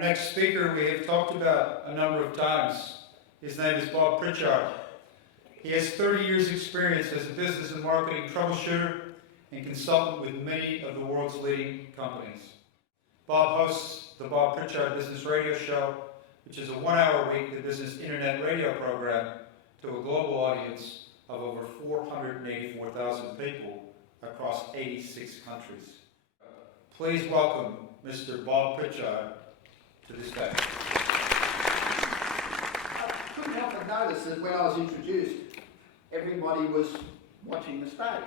Our next speaker we have talked about a number of times. His name is Bob Pritchard. He has 30 years experience as a business and marketing troubleshooter and consultant with many of the world's leading companies. Bob hosts the Bob Pritchard Business Radio Show, which is a 1-hour weekly business internet radio program to a global audience of over 484,000 people across 86 countries. Please welcome Mr. Bob Pritchard to the stage. I couldn't help but notice that when I was introduced, everybody was watching the stage.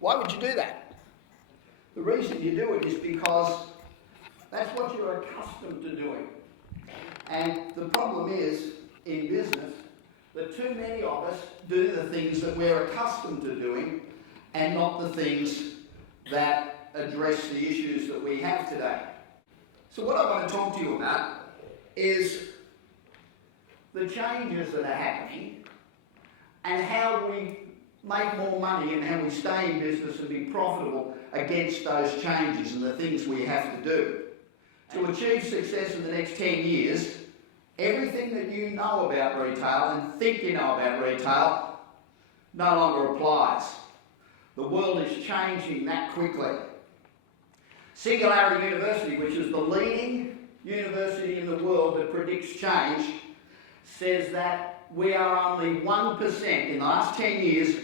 Why would you do that? The reason you do it is because that's what you're accustomed to doing. And the problem is, in business, that too many of us do the things that we're accustomed to doing and not the things that address the issues that we have today. So what I want to talk to you about is the changes that are happening and how we make more money and how we stay in business and be profitable against those changes and the things we have to do. To achieve success in the next 10 years, everything that you know about retail and think you know about retail no longer applies. The world is changing that quickly. Singularity University, which is the leading university in the world that predicts change, says that we are only 1%. In the last 10 years,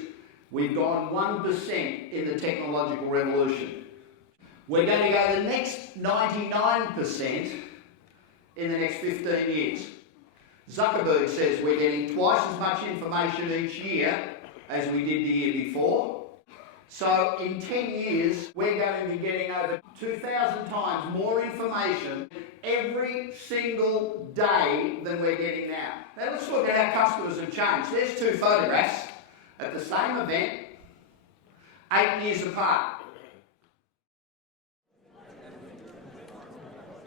we've gone 1% in the technological revolution. We're going to go the next 99% in the next 15 years. Zuckerberg says we're getting twice as much information each year as we did the year before. So in 10 years, we're going to be getting over 2,000 times more information every single day than we're getting now. Now let's look at how customers have changed. There's two photographs at the same event, 8 years apart.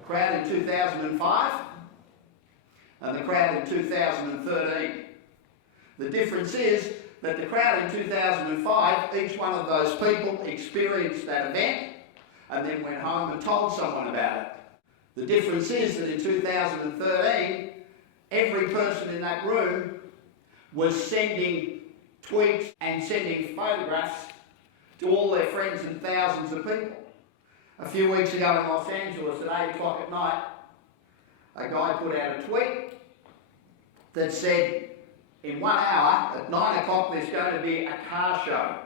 Crowd in 2005 and the crowd in 2013. The difference is that the crowd in 2005, each one of those people experienced that event and then went home and told someone about it. The difference is that in 2013, every person in that room was sending tweets and sending photographs to all their friends and thousands of people. A few weeks ago in Los Angeles at 8 o'clock at night, a guy put out a tweet that said, in 1 hour, at 9 o'clock, there's going to be a car show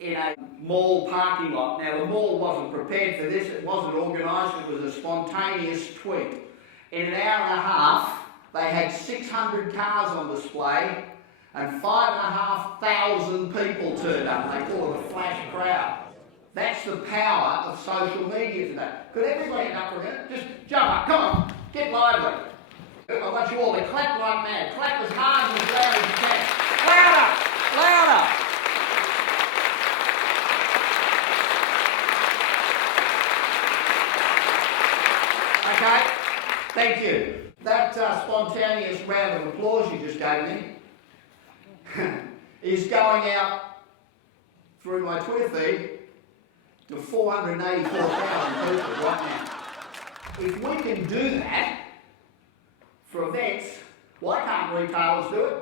in a mall parking lot. Now, the mall wasn't prepared for this. It wasn't organised. It was a spontaneous tweet. In an hour and a half, they had 600 cars on display and 5,500 people turned up. They call it a flash crowd. That's the power of social media today. Could everybody get up for a minute? Just jump up. Come on. Get lively. I want you all to clap like mad. Clap as hard and as loud as you can. Louder! Louder! Okay? Thank you. That spontaneous round of applause you just gave me is going out through my Twitter feed to 484,000 people right now. If we can do that for events, why can't retailers do it?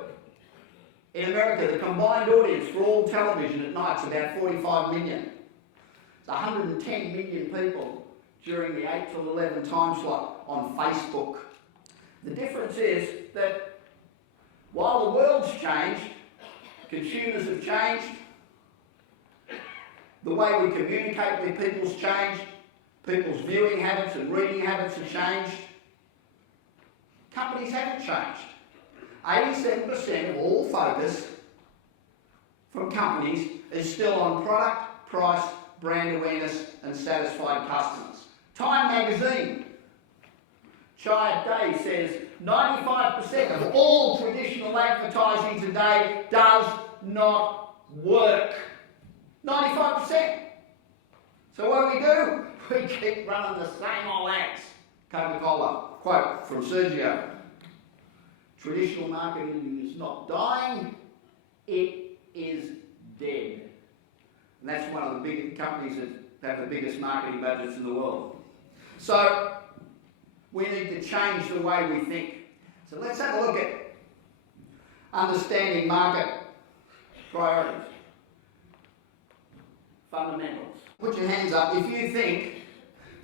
In America, the combined audience for all television at night is about 45 million. It's 110 million people during the 8 till 11 time slot on Facebook. The difference is that while the world's changed, consumers have changed, the way we communicate with people's changed, people's viewing habits and reading habits have changed. Companies haven't changed. 87% of all focus from companies is still on product, price, brand awareness and satisfied customers. Time magazine, Chiat Day says 95% of all traditional advertising today does not work. 95%. So what do? We keep running the same old ads. Coca-Cola, quote from Sergio, traditional marketing is not dying, it is dead. And that's one of the big companies that have the biggest marketing budgets in the world. So, We need to change the way we think. So let's have a look at understanding market priorities. Fundamentals. Put your hands up if you think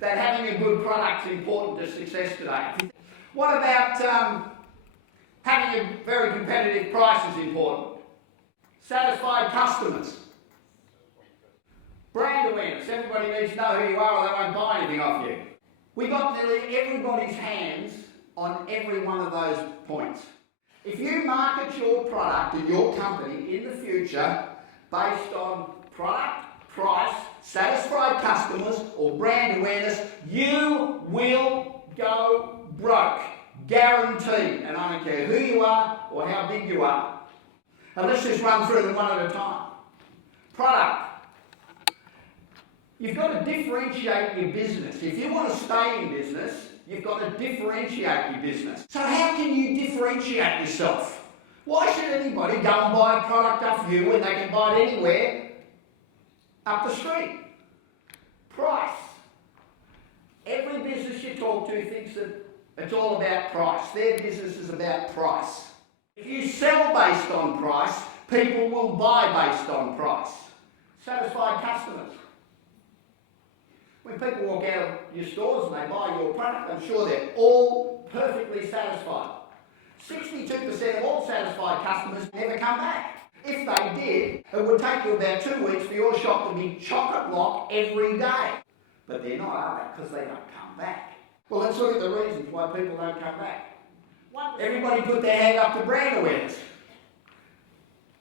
that having a good product is important to success today. What about having a very competitive price is important? Satisfied customers. Brand awareness. Everybody needs to know who you are or they won't buy anything off you. We got nearly everybody's hands on every one of those points. If you market your product and your company in the future based on product, price, satisfied customers or brand awareness, you will go broke. Guaranteed. And I don't care who you are or how big you are. And let's just run through them one at a time. Product. You've got to differentiate your business. If you want to stay in business, you've got to differentiate your business. So how can you differentiate yourself? Why should anybody go and buy a product off you when they can buy it anywhere up the street? Price. Every business you talk to thinks that it's all about price. Their business is about price. If you sell based on price, people will buy based on price. Satisfied customers. When people walk out of your stores and they buy your product, I'm sure they're all perfectly satisfied. 62% of all satisfied customers never come back. If they did, it would take you about 2 weeks for your shop to be chock-a-block every day. But they're not, are they? Because they don't come back. Well, let's look at the reasons why people don't come back. Everybody put their hand up to brand awareness.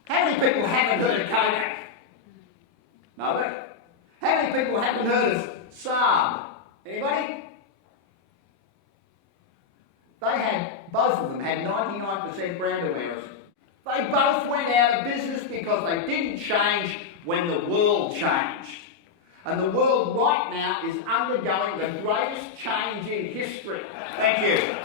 How many people haven't heard of Kodak? Nobody. How many people haven't heard of Saab? Anybody? Both of them had 99% brand awareness. They both went out of business because they didn't change when the world changed. And the world right now is undergoing the greatest change in history. Thank you.